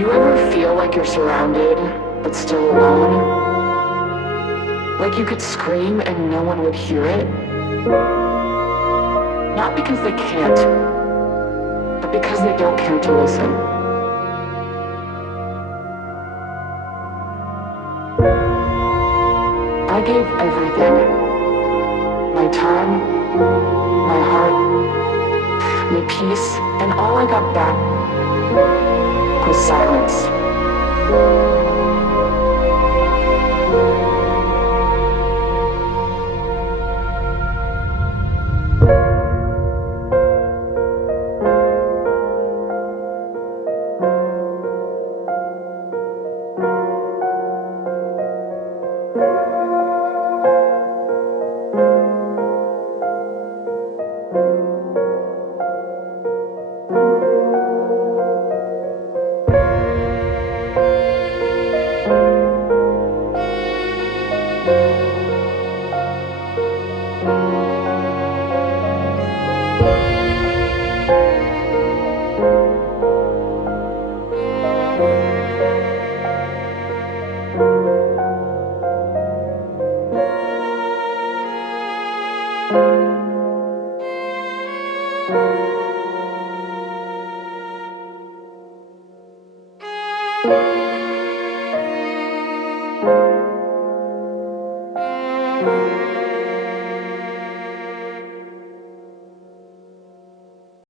You ever feel like you're surrounded, but still alone? Like you could scream and no one would hear it? Not because they can't, but because they don't care to listen. I gave everything. My time, my heart, my peace, and all I got back was silence.